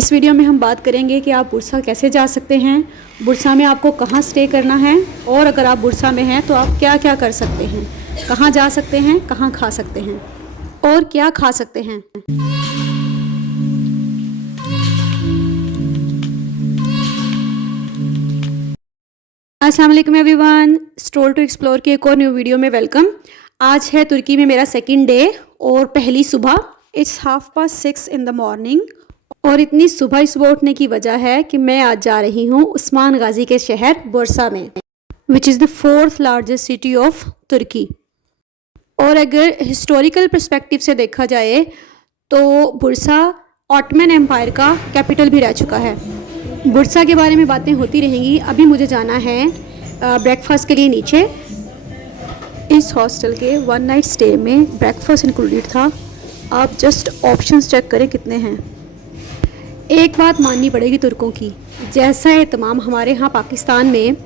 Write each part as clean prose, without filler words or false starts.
इस वीडियो में हम बात करेंगे कि आप बुरसा कैसे जा सकते हैं, बुरसा में आपको कहाँ स्टे करना है और अगर आप बुरसा में हैं तो आप क्या क्या कर सकते हैं, कहाँ जा सकते हैं, कहाँ खा सकते हैं और क्या खा सकते हैं। अस्सलाम वालेकुम एवरीवन, स्ट्रोल टू एक्सप्लोर की एक और न्यू वीडियो में वेलकम। आज है तुर्की में मेरा सेकंड डे और पहली सुबह। इट्स 6:30 इन द मॉर्निंग और इतनी सुबह सुबह उठने की वजह है कि मैं आज जा रही हूँ उस्मान गाजी के शहर बुरसा में, which is the 4th largest city of Turkey. और अगर हिस्टोरिकल पर्सपेक्टिव से देखा जाए तो बुरसा ऑटमन एम्पायर का कैपिटल भी रह चुका है। बुरसा के बारे में बातें होती रहेंगी। अभी मुझे जाना है ब्रेकफास्ट के लिए नीचे। इस हॉस्टल के 1 नाइट स्टे में ब्रेकफास्ट इंक्लूडेड था। आप जस्ट ऑप्शंस चेक करें कितने हैं। एक बात माननी पड़ेगी तुर्कों की, जैसा एहतमाम हमारे यहाँ पाकिस्तान में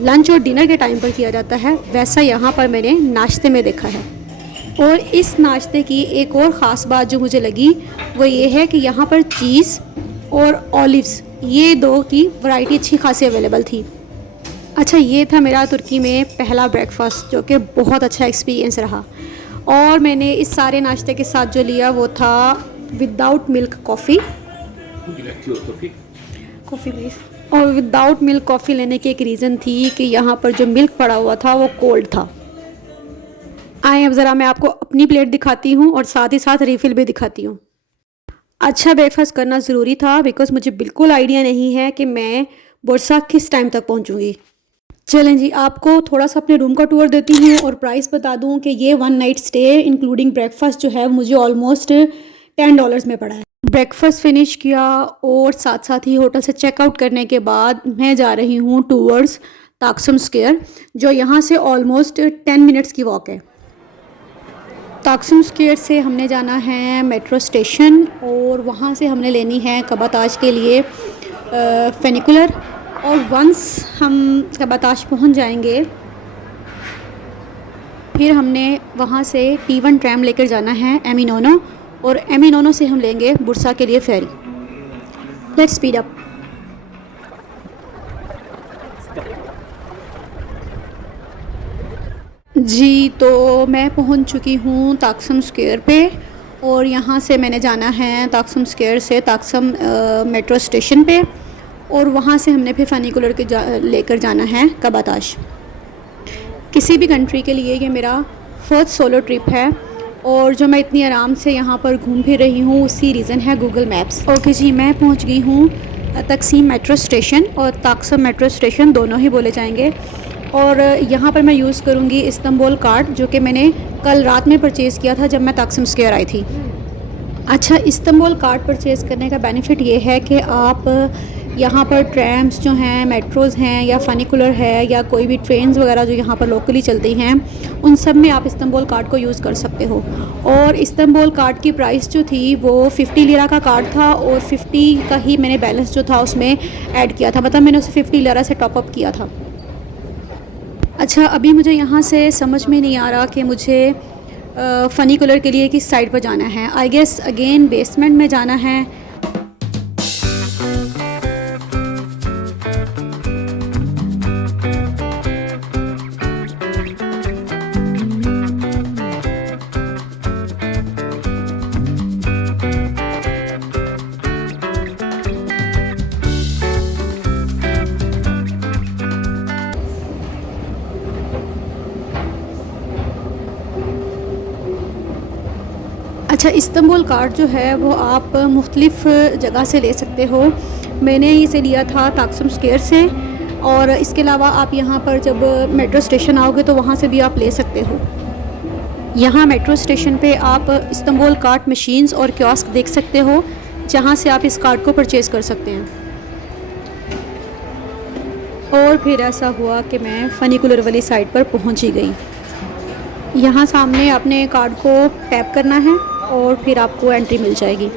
लंच और डिनर के टाइम पर किया जाता है, वैसा यहाँ पर मैंने नाश्ते में देखा है। और इस नाश्ते की एक और ख़ास बात जो मुझे लगी वो ये है कि यहाँ पर चीज़ और ऑलिव्स, ये दो की वैरायटी अच्छी खासी अवेलेबल थी। अच्छा, ये था मेरा तुर्की में पहला ब्रेकफास्ट, जो कि बहुत अच्छा एक्सपीरियंस रहा। और मैंने इस सारे नाश्ते के साथ जो लिया वो था विदाउट मिल्क कॉफ़ी प्लीज़। और विदाउट मिल्क कॉफ़ी लेने की एक रीज़न थी कि यहाँ पर जो मिल्क पड़ा हुआ था वो कोल्ड था। आए अब ज़रा मैं आपको अपनी प्लेट दिखाती हूँ और साथ ही साथ रिफ़िल भी दिखाती हूँ। अच्छा ब्रेकफास्ट करना ज़रूरी था बिकॉज़ मुझे बिल्कुल आइडिया नहीं है कि मैं बुरसा किस टाइम तक पहुँचूँगी। चलें जी, आपको थोड़ा सा अपने रूम का टूर देती हूँ और प्राइस बता दूँ कि ये 1 नाइट स्टे इंक्लूडिंग ब्रेकफास्ट जो है मुझे ऑलमोस्ट $10 में पड़ा है। ब्रेकफास्ट फिनिश किया और साथ साथ ही होटल से चेकआउट करने के बाद मैं जा रही हूँ टूवर्ड्स ताक्सम स्क्वायर, जो यहाँ से ऑलमोस्ट 10 मिनट्स की वॉक है। ताक्सम स्क्वायर से हमने जाना है मेट्रो स्टेशन और वहाँ से हमने लेनी है कबाताश के लिए फेनिकुलर। और वंस हम कबाताश पहुँच जाएंगे फिर हमने वहाँ से T1 ट्रैम लेकर जाना है एमिनोनो और एमिनोनो से हम लेंगे बुरसा के लिए फेरी। Let's speed up. जी, तो मैं पहुंच चुकी हूं ताक्सम स्क्वायर पे और यहाँ से मैंने जाना है ताक्सम स्क्वायर से ताक्सम मेट्रो स्टेशन पे और वहाँ से हमने फिर फनीकुलर के लेकर जाना है कबाताश। किसी भी कंट्री के लिए ये मेरा फर्स्ट सोलो ट्रिप है और जो मैं इतनी आराम से यहाँ पर घूम फिर रही हूँ उसकी रीज़न है गूगल मैप्स। ओके जी, मैं पहुँच गई हूँ तकसीम मेट्रो स्टेशन और ताक्सम मेट्रो स्टेशन, दोनों ही बोले जाएंगे। और यहाँ पर मैं यूज़ करूँगी इस्तांबुल कार्ड, जो कि मैंने कल रात में परचेज़ किया था जब मैं ताक्सम स्क्वायर आई थी। अच्छा, इस्तांबुल कार्ड परचेज़ करने का बेनिफिट ये है कि आप यहाँ पर ट्रैम्स जो हैं, मेट्रोज़ हैं या फनीकुलर है या कोई भी ट्रेन्स वगैरह जो यहाँ पर लोकली चलती हैं, उन सब में आप इस्तांबुल कार्ड को यूज़ कर सकते हो। और इस्तांबुल कार्ड की प्राइस जो थी वो 50 लिरा का कार्ड था और 50 का ही मैंने बैलेंस जो था उसमें ऐड किया था, मतलब मैंने उसे 50 लिरा से टॉपअप किया था। अच्छा, अभी मुझे यहाँ से समझ में नहीं आ रहा कि मुझे फनीकुलर के लिए किस साइड पर जाना है। आई गेस अगेन बेसमेंट में जाना है। अच्छा, इस्तांबुल कार्ड जो है वो आप मुख्तलिफ़ जगह से ले सकते हो। मैंने इसे लिया था ताक्सम स्क्वायर से और इसके अलावा आप यहाँ पर जब मेट्रो स्टेशन आओगे तो वहाँ से भी आप ले सकते हो। यहाँ मेट्रो स्टेशन पे आप इस्तांबुल कार्ड मशीन्स और कियोस्क देख सकते हो जहाँ से आप इस कार्ड को परचेज़ कर सकते हैं। और फिर ऐसा हुआ कि मैं फनीकुलर वाली साइड पर पहुँच ही गई। यहाँ सामने अपने कार्ड को टैप करना है और फिर आपको एंट्री मिल जाएगी।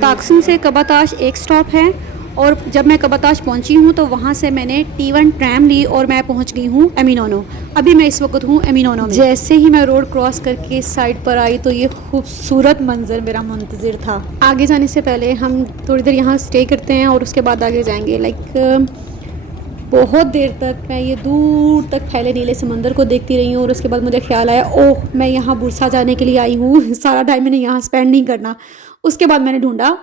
ताक्सम से कबाताश एक स्टॉप है और जब मैं कबताश पहुंची हूं तो वहां से मैंने T1 ट्रैम ली और मैं पहुंच गई हूं एमिनोनो। अभी मैं इस वक्त हूं एमिनोनो में। जैसे ही मैं रोड क्रॉस करके इस साइड पर आई तो ये खूबसूरत मंजर मेरा मुंतज़िर था। आगे जाने से पहले हम थोड़ी देर यहाँ स्टे करते हैं और उसके बाद आगे जाएंगे। बहुत देर तक मैं ये दूर तक फैले नीले समंदर को देखती रही हूँ और उसके बाद मुझे ख्याल आया, ओह मैं यहाँ बुरसा जाने के लिए आई हूँ, सारा टाइम मैंने यहाँ स्पेंड नहीं करना। उसके बाद मैंने ढूंढा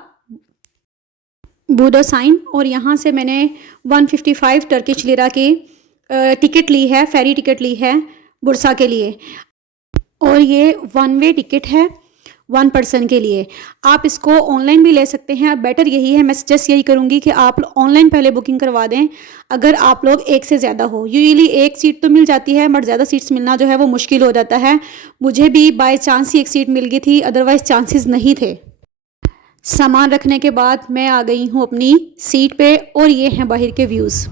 बूडो साइन और यहाँ से मैंने 155 टर्किश लिरा की टिकट ली है, फेरी टिकट ली है बुरसा के लिए। और ये 1 वे टिकट है 1 पर्सन के लिए। आप इसको ऑनलाइन भी ले सकते हैं। अब बेटर यही है, मैं सजेस्ट यही करूँगी कि आप ऑनलाइन पहले बुकिंग करवा दें अगर आप लोग एक से ज़्यादा हो। यूजुअली एक सीट तो मिल जाती है बट ज़्यादा सीट्स मिलना जो है वो मुश्किल हो जाता है। मुझे भी बाय चांस ही एक सीट मिल गई थी, अदरवाइज़ चांसेस नहीं थे। सामान रखने के बाद मैं आ गई हूँ अपनी सीट पे और ये हैं बाहर के व्यूज़।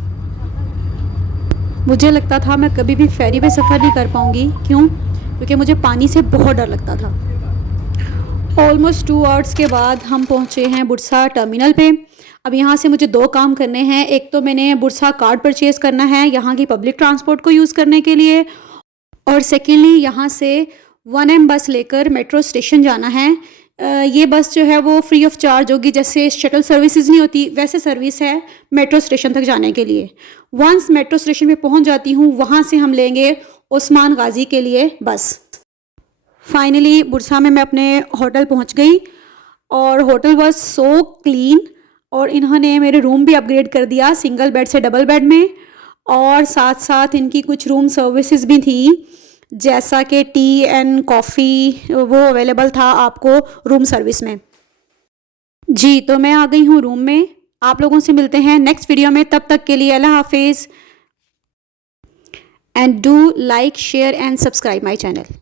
मुझे लगता था मैं कभी भी फेरी पे सफ़र नहीं कर पाऊँगी। क्यों? क्योंकि मुझे पानी से बहुत डर लगता था। ऑलमोस्ट 2 आवर्स के बाद हम पहुँचे हैं बुरसा टर्मिनल पे। अब यहाँ से मुझे 2 काम करने हैं। एक तो मैंने बुरसा कार्ड परचेज़ करना है यहाँ की पब्लिक ट्रांसपोर्ट को यूज़ करने के लिए, और सेकेंडली यहाँ से 1M बस लेकर मेट्रो स्टेशन जाना है। ये बस जो है वो फ्री ऑफ चार्ज होगी, जैसे शटल सर्विसेज नहीं होती वैसे सर्विस है मेट्रो स्टेशन तक जाने के लिए। वंस मेट्रो स्टेशन पे पहुँच जाती हूँ वहाँ से हम लेंगे उस्मान गाजी के लिए बस। फाइनली बुरसा में मैं अपने होटल पहुंच गई और होटल वाज सो क्लीन और इन्होंने मेरे रूम भी अपग्रेड कर दिया सिंगल बेड से डबल बेड में, और साथ साथ इनकी कुछ रूम सर्विसेज भी थी जैसा कि टी एंड कॉफ़ी वो अवेलेबल था आपको रूम सर्विस में। जी तो मैं आ गई हूँ रूम में। आप लोगों से मिलते हैं नेक्स्ट वीडियो में, तब तक के लिए अल्लाह हाफिज़ and do like share and subscribe my channel.